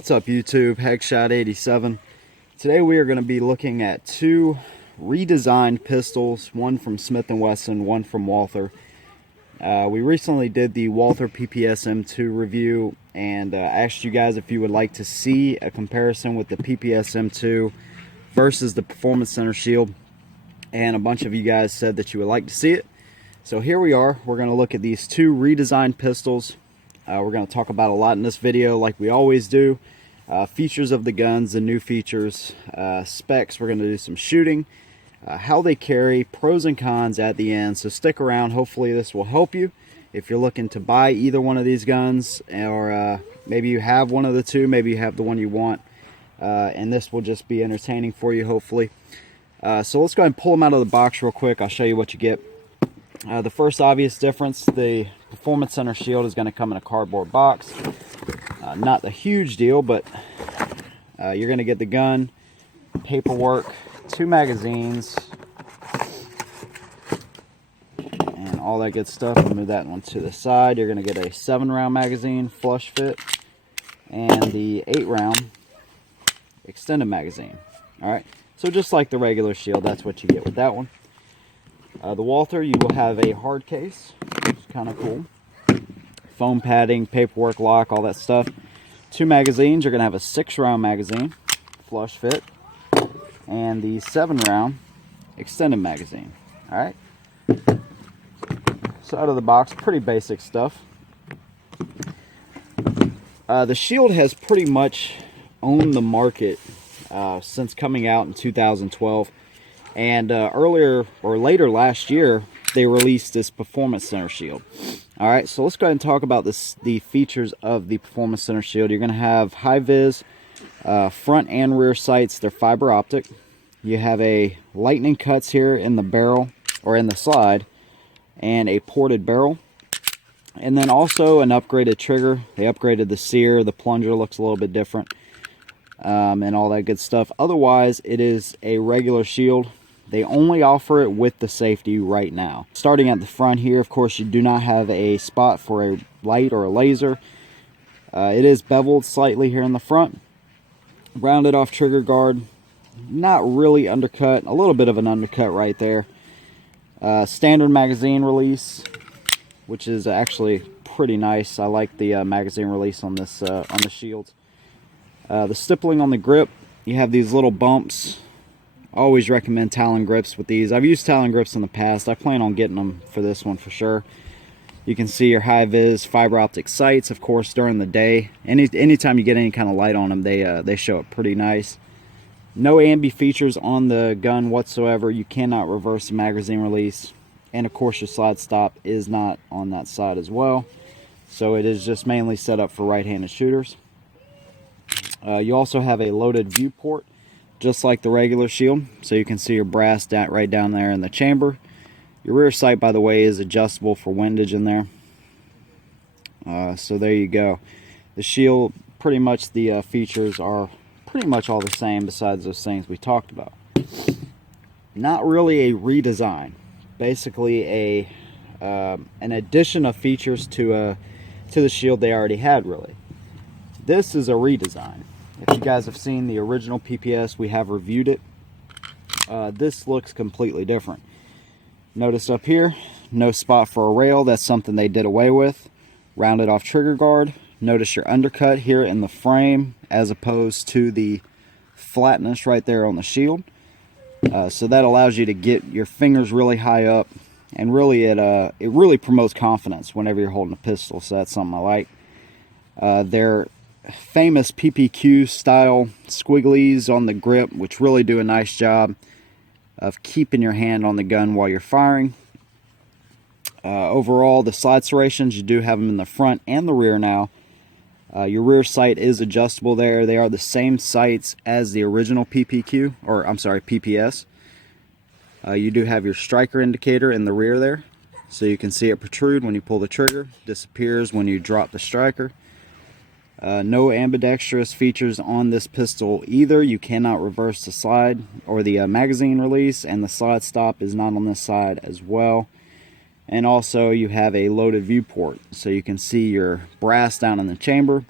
What's up YouTube, Headshot87. Today we are going to be looking at two redesigned pistols, one from Smith & Wesson, one from Walther. We recently did the Walther PPS M2 review and asked you guys if you would like to see a comparison with the PPS M2 versus the Performance Center Shield, and a bunch of you guys said that you would like to see it. So here we are. We're going to look at these two redesigned pistols. We're going to talk about a lot in this video like we always do. Features of the guns, the new features, specs. We're going to do some shooting, how they carry, pros and cons at the end. So stick around. Hopefully this will help you if you're looking to buy either one of these guns, or maybe you have one of the two, maybe you have the one you want, and this will just be entertaining for you, hopefully. So let's go ahead and pull them out of the box real quick. I'll show you what you get. The first obvious difference, the Performance Center Shield is going to come in a cardboard box. Not a huge deal, but you're going to get the gun, paperwork, 2 magazines, and all that good stuff. I'll move that one to the side. You're going to get a 7-round magazine, flush fit, and the 8-round extended magazine. Alright, so just like the regular Shield, that's what you get with that one. The Walther, you will have a hard case, which is kind of cool. Foam padding, paperwork, lock, all that stuff. 2 magazines. You're going to have a 6-round magazine, flush fit, and the 7-round extended magazine. Alright. So out of the box, pretty basic stuff. The Shield has pretty much owned the market since coming out in 2012. And earlier or later last year, they released this Performance Center Shield. Alright, so let's go ahead and talk about the features of the Performance Center Shield. You're going to have high-vis front and rear sights. They're fiber optic. You have a lightning cuts here in the barrel, or in the slide, and a ported barrel. And then also an upgraded trigger. They upgraded the sear. The plunger looks a little bit different, and all that good stuff. Otherwise, it is a regular Shield. They only offer it with the safety right now. Starting at the front here, of course, you do not have a spot for a light or a laser. It is beveled slightly here in the front. Rounded off trigger guard. Not really undercut. A little bit of an undercut right there. Standard magazine release, which is actually pretty nice. I like the magazine release on this on the Shields. The stippling on the grip, you have these little bumps. Always recommend Talon grips with these. I've used Talon grips in the past. I plan on getting them for this one for sure. You can see your high-vis fiber optic sights, of course, during the day. Anytime you get any kind of light on them, they show up pretty nice. No ambi features on the gun whatsoever. You cannot reverse the magazine release. And of course, your slide stop is not on that side as well. So it is just mainly set up for right-handed shooters. You also have a loaded viewport, just like the regular Shield, so you can see your brass right down there in the chamber. Your rear sight, by the way, is adjustable for windage in there. So there you go. The Shield, pretty much the features are pretty much all the same besides those things we talked about. Not really a redesign. Basically an addition of features to the Shield they already had, really. This is a redesign. If you guys have seen the original PPS, we have reviewed it. This looks completely different. Notice up here, no spot for a rail. That's something they did away with. Rounded off trigger guard. Notice your undercut here in the frame as opposed to the flatness right there on the Shield. So that allows you to get your fingers really high up, and really it really promotes confidence whenever you're holding a pistol. So that's something I like. They're famous PPQ style squigglies on the grip, which really do a nice job of keeping your hand on the gun while you're firing. Overall, the slide serrations, you do have them in the front and the rear now. Your rear sight is adjustable there. They are the same sights as the original PPQ, or I'm sorry, PPS. You do have your striker indicator in the rear there, so you can see it protrude when you pull the trigger, disappears when you drop the striker. No ambidextrous features on this pistol either. You cannot reverse the slide or the magazine release, and the slide stop is not on this side as well. And also you have a loaded viewport, so you can see your brass down in the chamber.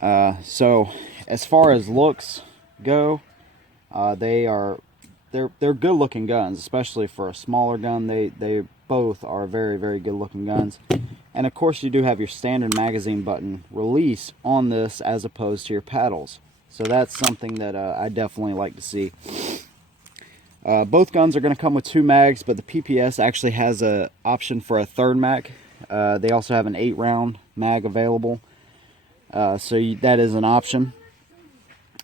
So as far as looks go, they're good looking guns, especially for a smaller gun. They both are very, very good looking guns. And of course you do have your standard magazine button release on this as opposed to your paddles. So that's something that I definitely like to see. Both guns are going to come with 2 mags, but the PPS actually has an option for a 3rd mag. They also have an 8-round mag available. So that is an option.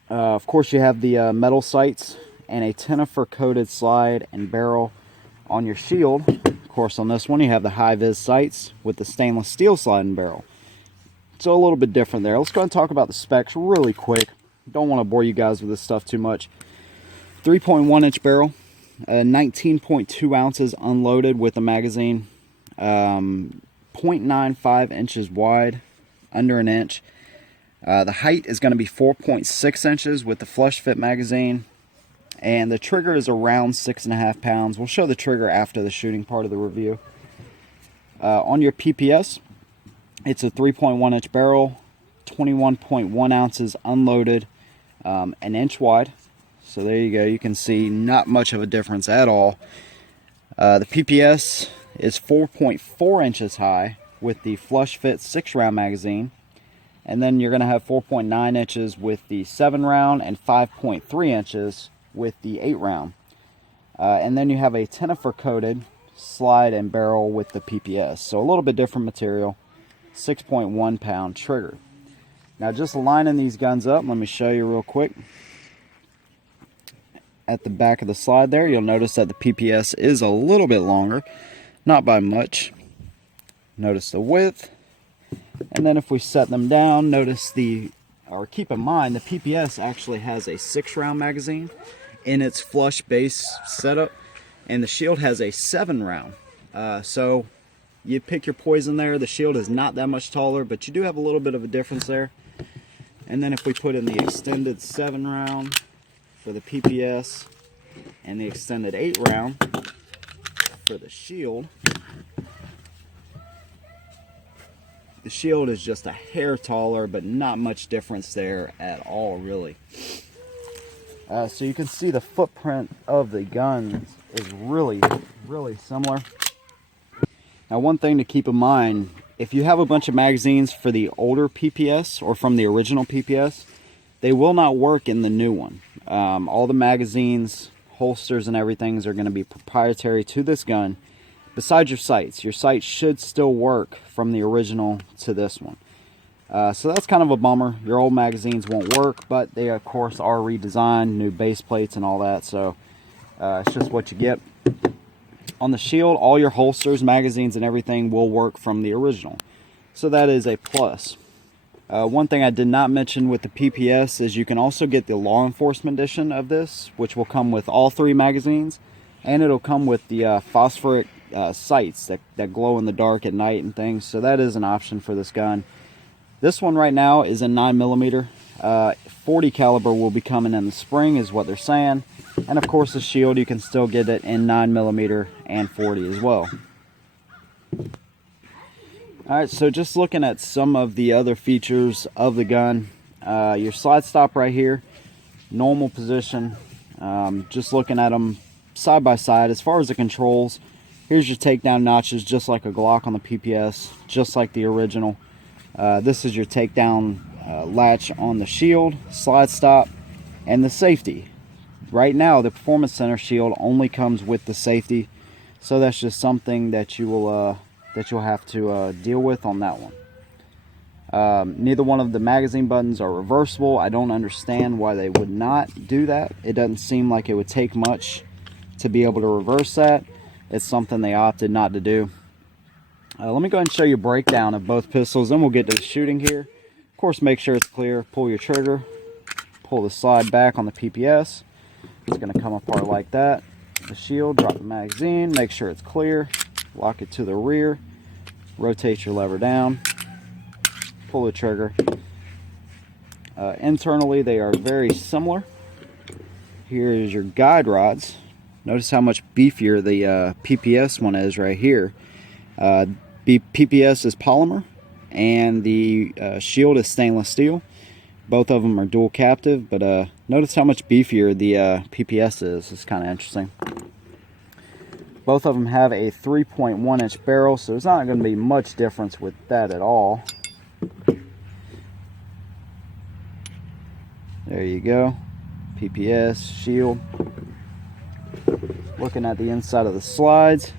Of course you have the metal sights and a Tenifer coated slide and barrel on your shield. Of course on this one you have the high vis sights with the stainless steel slide and barrel. So a little bit different there. Let's go ahead and talk about the specs really quick. Don't want to bore you guys with this stuff too much. 3.1 inch barrel, 19.2 ounces unloaded with the magazine, 0.95 inches wide, under an inch. The height is going to be 4.6 inches with the flush fit magazine, and the trigger is around 6.5 pounds. We'll show the trigger after the shooting part of the review. On your PPS, it's a 3.1 inch barrel, 21.1 ounces unloaded, an inch wide. So there you go. You can see not much of a difference at all. The PPS is 4.4 inches high with the flush fit 6-round magazine. And then you're going to have 4.9 inches with the 7-round and 5.3 inches with the 8-round. And then you have a Tenifer coated slide and barrel with the PPS. So a little bit different material. 6.1 pound trigger. Now just lining these guns up, let me show you real quick. At the back of the slide there, you'll notice that the PPS is a little bit longer, not by much. Notice the width. And then if we set them down, notice keep in mind, the PPS actually has a 6-round magazine in its flush base setup, and the shield has a 7-round. So you pick your poison there. The shield is not that much taller, but you do have a little bit of a difference there. And then if we put in the extended 7-round for the PPS and the extended 8-round for the shield is just a hair taller, but not much difference there at all, really. So you can see the footprint of the guns is really, really similar. Now one thing to keep in mind, if you have a bunch of magazines for the older PPS or from the original PPS, they will not work in the new one. All the magazines, holsters, and everything are going to be proprietary to this gun. Besides your sights. Your sights should still work from the original to this one. So that's kind of a bummer. Your old magazines won't work, but they of course are redesigned, new base plates and all that. So it's just what you get. On the shield, all your holsters, magazines, and everything will work from the original. So that is a plus. One thing I did not mention with the PPS is you can also get the law enforcement edition of this, which will come with all 3 magazines, and it'll come with the phosphoric sights that glow in the dark at night and things. So that is an option for this gun. This one right now is in 9mm. 40 caliber will be coming in the spring is what they're saying. And of course the shield, you can still get it in 9mm and 40 as well. Alright, so just looking at some of the other features of the gun. Your slide stop right here, normal position. Just looking at them side by side. As far as the controls, here's your takedown notches, just like a Glock on the PPS, just like the original. This is your takedown latch on the shield, slide stop, and the safety. Right now, the Performance Center shield only comes with the safety, so that's just something that you'll have to deal with on that one. Neither one of the magazine buttons are reversible. I don't understand why they would not do that. It doesn't seem like it would take much to be able to reverse that. It's something they opted not to do. Let me go ahead and show you a breakdown of both pistols, then we'll get to the shooting here. Of course, make sure it's clear. Pull your trigger, pull the slide back on the PPS. It's going to come apart like that. The shield, drop the magazine, make sure it's clear, lock it to the rear, rotate your lever down, pull the trigger. Internally, they are very similar. Here is your guide rods. Notice how much beefier the PPS one is right here. PPS is polymer, and the shield is stainless steel. Both of them are dual captive, but notice how much beefier the PPS is. It's kind of interesting. Both of them have a 3.1 inch barrel, so there's not going to be much difference with that at all. There you go. PPS, shield. Looking at the inside of the slides,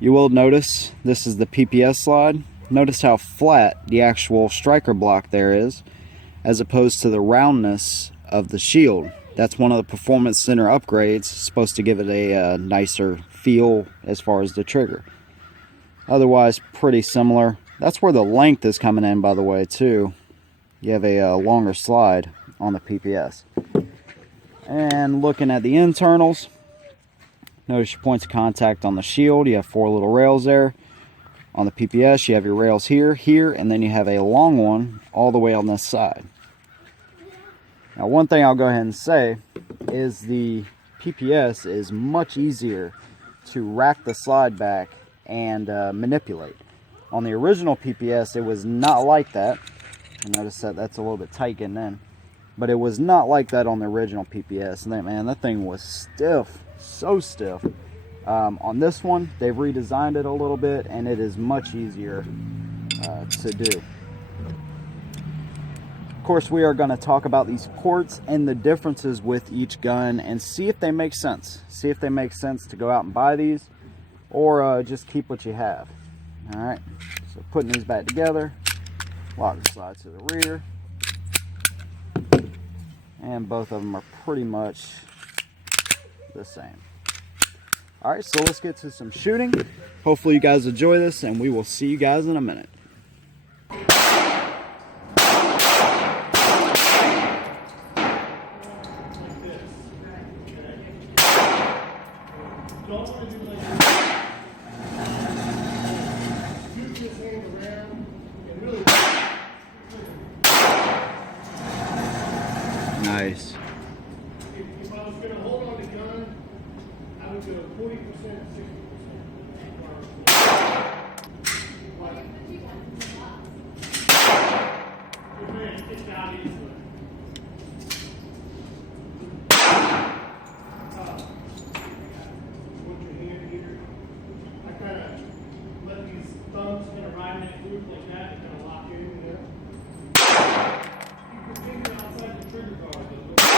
you will notice this is the PPS slide. Notice how flat the actual striker block there is, as opposed to the roundness of the shield. That's one of the Performance Center upgrades, supposed to give it a nicer feel as far as the trigger. Otherwise, pretty similar. That's where the length is coming in, by the way, too. You have a longer slide on the PPS. And looking at the internals, notice your points of contact on the shield. You have 4 little rails there. On the PPS, you have your rails here, here, and then you have a long one all the way on this side. Now, one thing I'll go ahead and say is the PPS is much easier to rack the slide back and manipulate. On the original PPS, it was not like that. And notice that that's a little bit tight getting in. But it was not like that on the original PPS. And man, that thing was stiff, so stiff. On this one, they've redesigned it a little bit, and it is much easier to do. Of course, we are going to talk about these ports and the differences with each gun and see if they make sense. See if they make sense to go out and buy these, or just keep what you have. All right, so putting these back together, lock the slide to the rear, and both of them are pretty much the same. All right, so let's get to some shooting. Hopefully you guys enjoy this, and we will see you guys in a minute. Nice. If I was going to hold on the gun, I would go 40%, 60%. It's out easily. Put your hand here. I kind of let these thumbs kind of ride in that groove like that and kind of lock in there. You can finger outside the trigger guard though.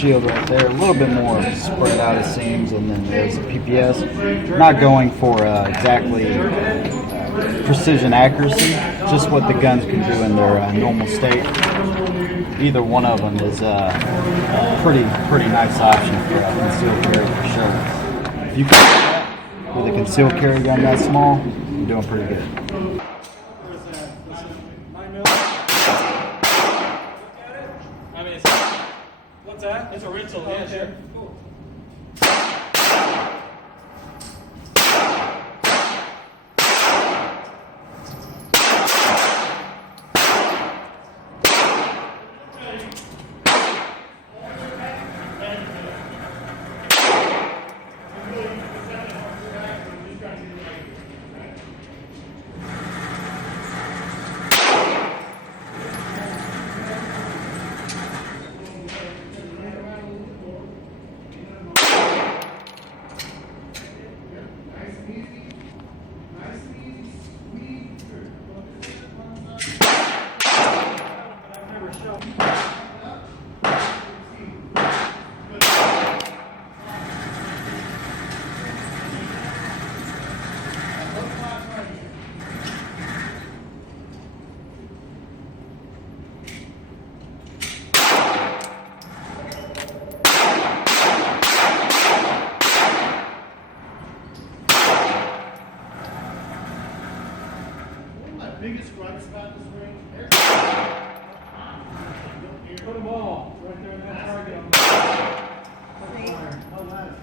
Shield right there, a little bit more spread out it seems, and then there's the PPS. Not going for exactly precision accuracy, just what the guns can do in their normal state. Either one of them is a pretty nice option for a concealed carry for sure. If you can do that with a concealed carry gun that small, you're doing pretty good. What's that? It's a rental, yeah, sure. Cool. Biggest gripe about this range. Put them all right there in that target. Oh, nice.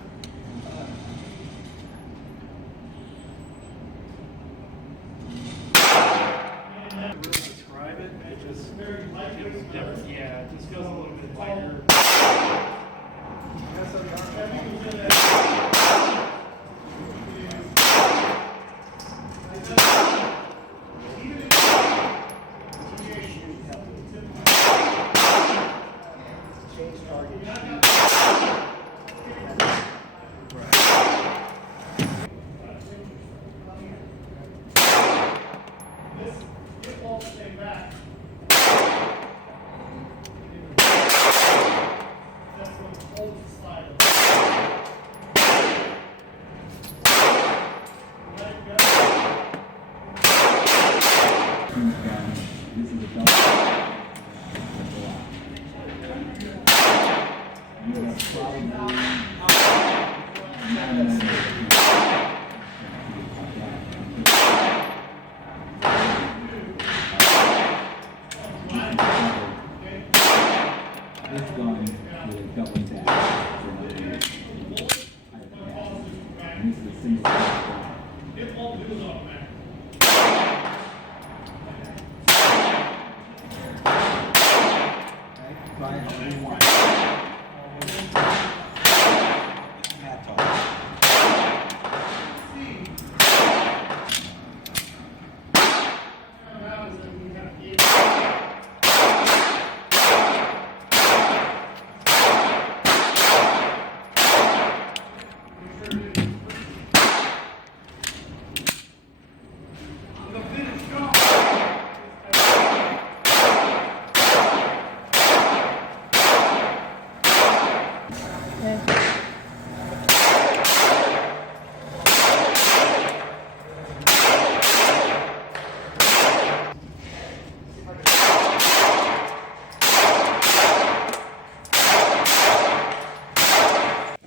Describe it. It just very lightweight. Yeah, it just goes a little bit lighter.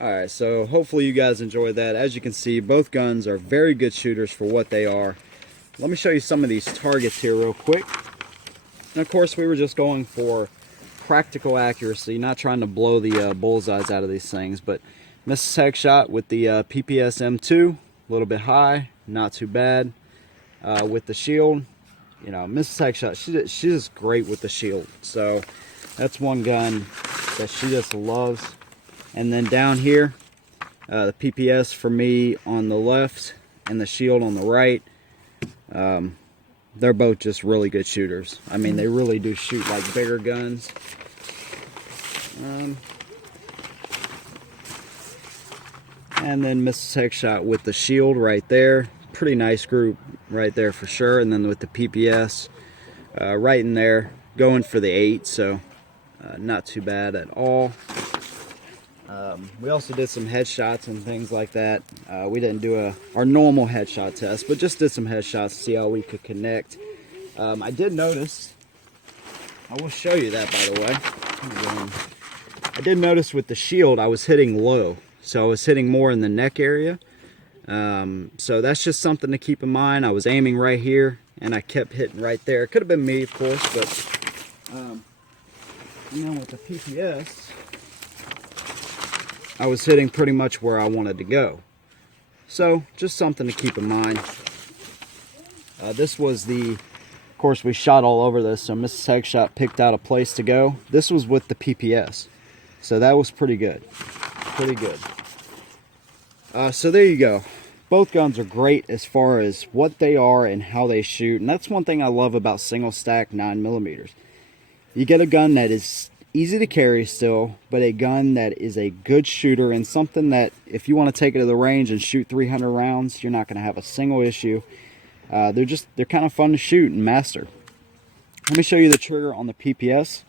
Alright, so hopefully you guys enjoyed that. As you can see, both guns are very good shooters for what they are. Let me show you some of these targets here real quick. And of course, we were just going for practical accuracy, not trying to blow the bullseyes out of these things, but missed a headshot with the PPS M2, a little bit high, not too bad. With the shield, you know, missed a headshot. She's just great with the shield. So that's one gun that she just loves. And then down here, the PPS for me on the left and the shield on the right. They're both just really good shooters. I mean, they really do shoot like bigger guns. And then missed a headshot with the shield right there. Pretty nice group right there for sure. And then with the PPS right in there, going for the 8, so not too bad at all. We also did some headshots and things like that. We didn't do our normal headshot test, but just did some headshots to see how we could connect. I did notice, I will show you that, by the way. I did notice with the shield I was hitting low, so I was hitting more in the neck area. So that's just something to keep in mind. I was aiming right here and I kept hitting right there. It could have been me, of course, but and then with the PPS, I was hitting pretty much where I wanted to go. So just something to keep in mind. This was of course we shot all over this, so Mrs. Headshot picked out a place to go. This was with the PPS, so that was pretty good. Pretty good. So there you go. Both guns are great as far as what they are and how they shoot, and that's one thing I love about single stack 9mm. You get a gun that is easy to carry still, but a gun that is a good shooter, and something that if you want to take it to the range and shoot 300 rounds, you're not going to have a single issue. They're kind of fun to shoot and master. Let me show you the trigger on the PPS.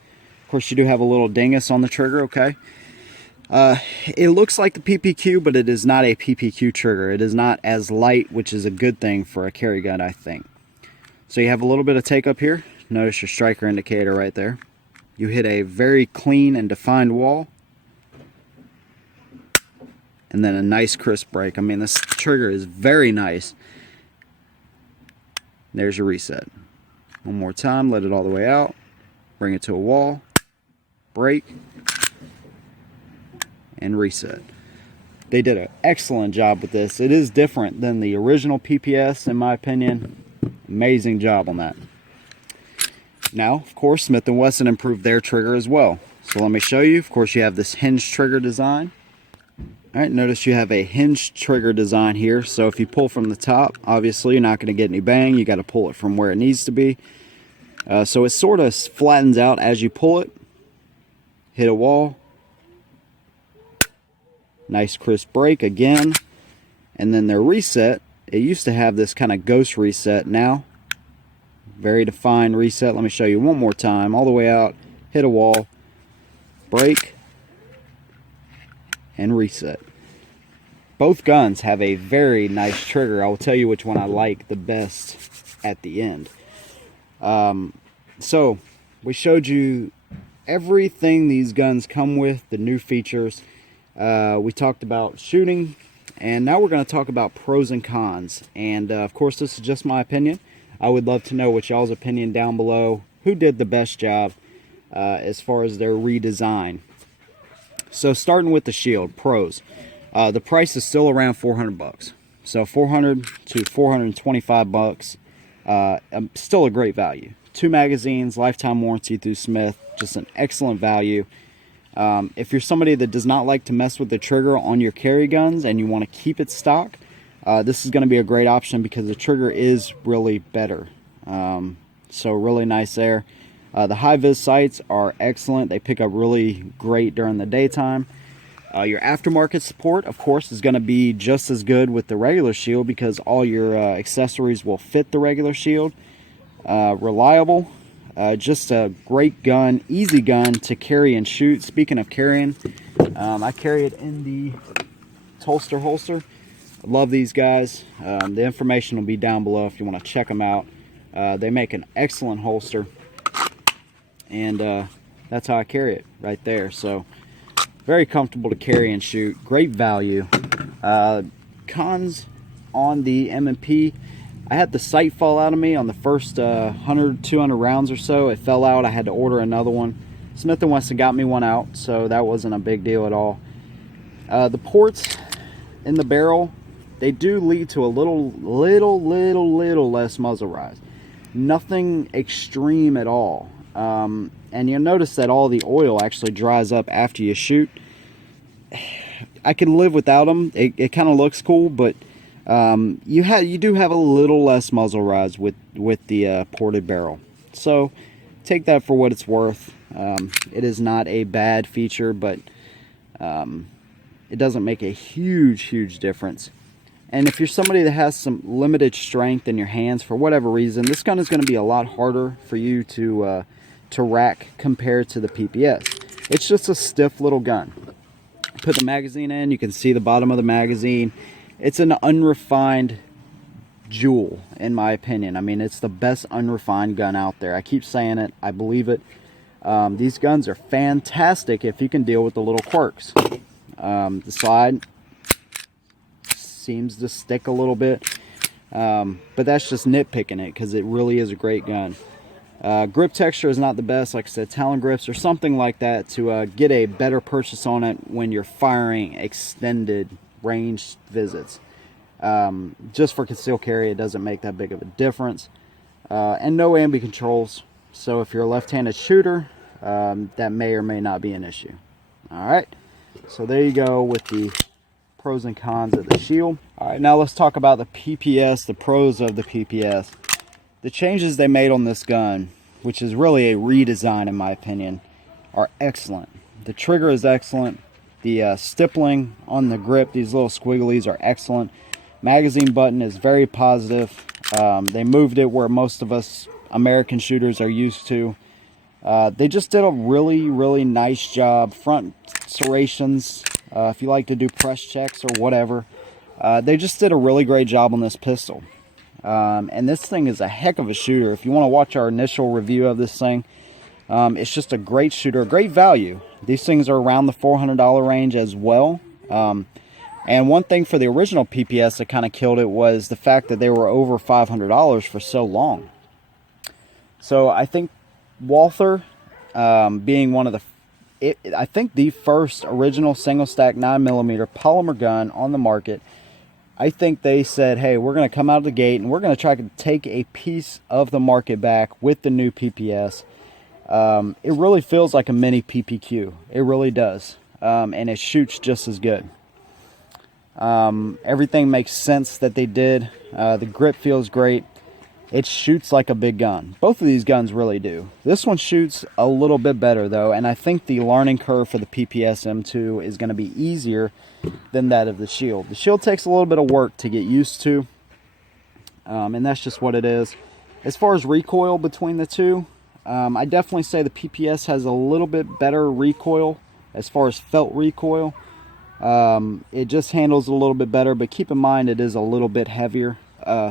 Of course, you do have a little dingus on the trigger, okay? It looks like the PPQ, but it is not a PPQ trigger. It is not as light, which is a good thing for a carry gun, I think. So you have a little bit of take up here. Notice your striker indicator right there. You hit a very clean and defined wall. And then a nice crisp break. I mean, this trigger is very nice. There's your reset. One more time, let it all the way out. Bring it to a wall. Break. And reset. They did an excellent job with this. It is different than the original PPS, in my opinion. Amazing job on that. Now, of course, Smith & Wesson improved their trigger as well. So let me show you. Of course, you have this hinge trigger design. All right, notice you have a hinge trigger design here. So if you pull from the top, obviously you're not going to get any bang. You got to pull it from where it needs to be. So it sort of flattens out as you pull it. Hit a wall. Nice crisp break again. And then their reset, it used to have this kind of ghost reset. Now, very defined reset. Let me show you one more time. All the way out, hit a wall, break, and reset. Both guns have a very nice trigger. I will tell you which one I like the best at the end. So, we showed you everything these guns come with, the new features. We talked about shooting, and now we're going to talk about pros and cons. And of course, this is just my opinion. I would love to know what y'all's opinion down below. Who did the best job as far as their redesign? So starting with the shield, pros. The price is still around 400 bucks. So 400 to 425 bucks. Still a great value. 2 magazines, lifetime warranty through Smith. Just an excellent value. If you're somebody that does not like to mess with the trigger on your carry guns and you want to keep it stock, this is going to be a great option because the trigger is really better. So really nice there. The high-vis sights are excellent. They pick up really great during the daytime. Your aftermarket support, of course, is going to be just as good with the regular shield because all your accessories will fit the regular shield. Reliable. Just a great gun, easy gun to carry and shoot. Speaking of carrying, I carry it in the holster. I love these guys. The information will be down below if you want to check them out. They make an excellent holster, and that's how I carry it right there. So very comfortable to carry and shoot. Great value. Cons on the M&P. I had the sight fall out of me on the first 100, 200 rounds or so. It fell out. I had to order another one. Smith & Wesson got me one out, so that wasn't a big deal at all. The ports in the barrel, they do lead to a little less muzzle rise. Nothing extreme at all. And you'll notice that all the oil actually dries up after you shoot. I can live without them. It kind of looks cool, but you do have a little less muzzle rise with the ported barrel. So take that for what it's worth. It is not a bad feature, but it doesn't make a huge difference. And if you're somebody that has some limited strength in your hands for whatever reason, this gun is going to be a lot harder for you to rack compared to the PPS. It's just a stiff little gun. Put the magazine in, you can see the bottom of the magazine. It's an unrefined jewel, in my opinion. I mean, it's the best unrefined gun out there. I keep saying it, I believe it. These guns are fantastic if you can deal with the little quirks. The slide seems to stick a little bit, but that's just nitpicking it, because it really is a great gun. Grip texture is not the best, like I said, Talon grips or something like that to get a better purchase on it when you're firing extended range visits. Just for concealed carry, it doesn't make that big of a difference. And no ambi controls, so if you're a left-handed shooter, that may or may not be an issue. Alright, so there you go with the pros and cons of the Shield. Alright, now let's talk about the PPS, the pros of the PPS. The changes they made on this gun, which is really a redesign in my opinion, are excellent. The trigger is excellent. The stippling on the grip, these little squigglies, are excellent. Magazine button is very positive. They moved it where most of us American shooters are used to. They just did a really nice job. Front serrations, if you like to do press checks or whatever, they just did a really great job on this pistol. And this thing is a heck of a shooter. If you want to watch our initial review of this thing, it's just a great shooter, a great value. These things are around the $400 range as well. And one thing for the original PPS that kind of killed it was the fact that they were over $500 for so long. So I think Walther, being one of I think the first original single stack 9mm polymer gun on the market, I think they said, hey, we're going to come out of the gate and we're going to try to take a piece of the market back with the new PPS. It really feels like a mini PPQ. It really does. And it shoots just as good. Everything makes sense that they did. The grip feels great. It shoots like a big gun. Both of these guns really do. This one shoots a little bit better though, and I think the learning curve for the PPS M2 is going to be easier than that of the Shield. The Shield takes a little bit of work to get used to, and that's just what it is. As far as recoil between the two, I definitely say the PPS has a little bit better recoil as far as felt recoil. It just handles a little bit better, but keep in mind it is a little bit heavier.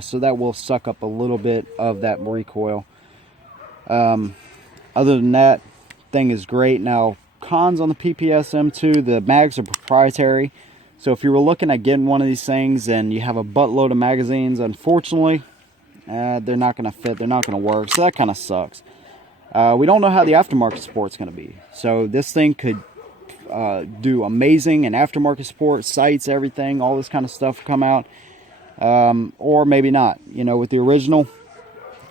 So that will suck up a little bit of that recoil. Other than that, thing is great. Now, cons on the PPS M2, the mags are proprietary. So if you were looking at getting one of these things and you have a buttload of magazines, unfortunately, they're not going to fit. They're not going to work. So that kind of sucks. We don't know how the aftermarket support's going to be. So this thing could do amazing in aftermarket support, sights, everything, all this kind of stuff come out. Or maybe not. You know, with the original,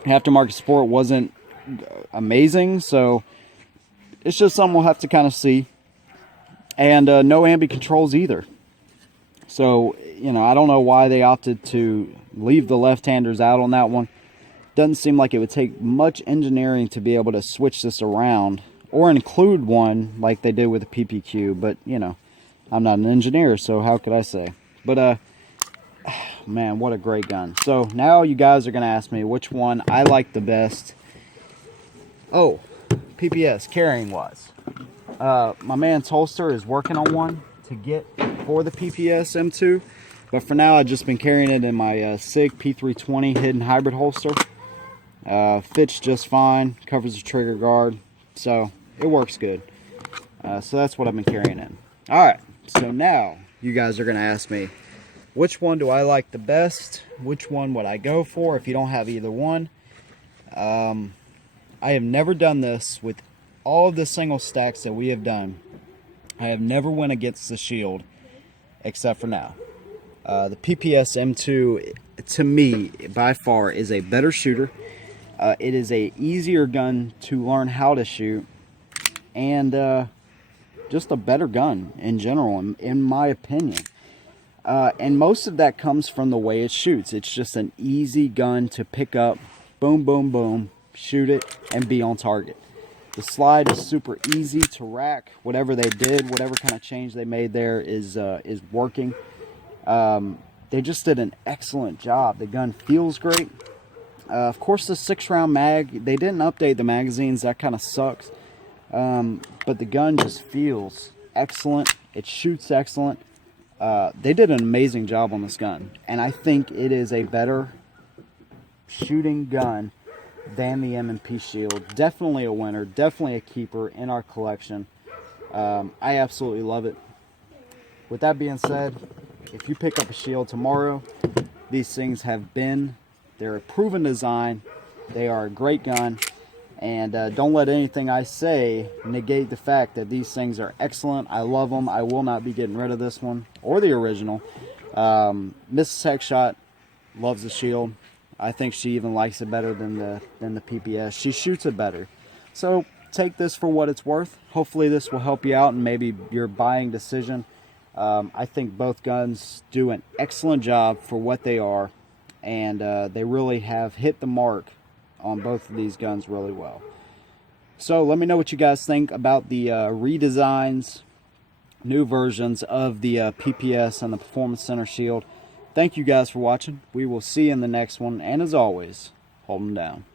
aftermarket support wasn't amazing, so it's just something we'll have to kind of see. And no ambi controls either. So, you know, I don't know why they opted to leave the left-handers out on that one. Doesn't seem like it would take much engineering to be able to switch this around or include one like they did with the PPQ, but, you know, I'm not an engineer, so how could I say? But, man, what a great gun. So now you guys are going to ask me which one I like the best. Oh, PPS carrying wise. My man's holster is working on one to get for the PPS M2. But for now, I've just been carrying it in my SIG P320 hidden hybrid holster. Fits just fine. Covers the trigger guard. So it works good. So that's what I've been carrying in. Alright, so now you guys are going to ask me, which one do I like the best? Which one would I go for if you don't have either one? I have never done this with all of the single stacks that we have done. I have never went against the Shield, except for now. The PPS M2, to me, by far, is a better shooter. It is a easier gun to learn how to shoot, and just a better gun in general, in my opinion. And most of that comes from the way it shoots. It's just an easy gun to pick up, boom, boom, boom, shoot it, and be on target. The slide is super easy to rack. Whatever they did, whatever kind of change they made there is working. They just did an excellent job. The gun feels great. Of course, the 6-round mag, they didn't update the magazines. That kind of sucks. But the gun just feels excellent. It shoots excellent. They did an amazing job on this gun, and I think it is a better shooting gun than the M&P Shield. Definitely a winner, definitely a keeper in our collection. I absolutely love it. With that being said, if you pick up a Shield tomorrow, these things they're a proven design, they are a great gun, and don't let anything I say negate the fact that these things are excellent. I love them. I will not be getting rid of this one or the original. Mrs. Heckshot loves the Shield. I think she even likes it better than the PPS. She shoots it better. So take this for what it's worth. Hopefully this will help you out in maybe your buying decision. I think both guns do an excellent job for what they are, and they really have hit the mark on both of these guns really well. So let me know what you guys think about the redesigns, new versions of the PPS and the Performance Center Shield. Thank you guys for watching. We will see you in the next one, and as always, hold them down.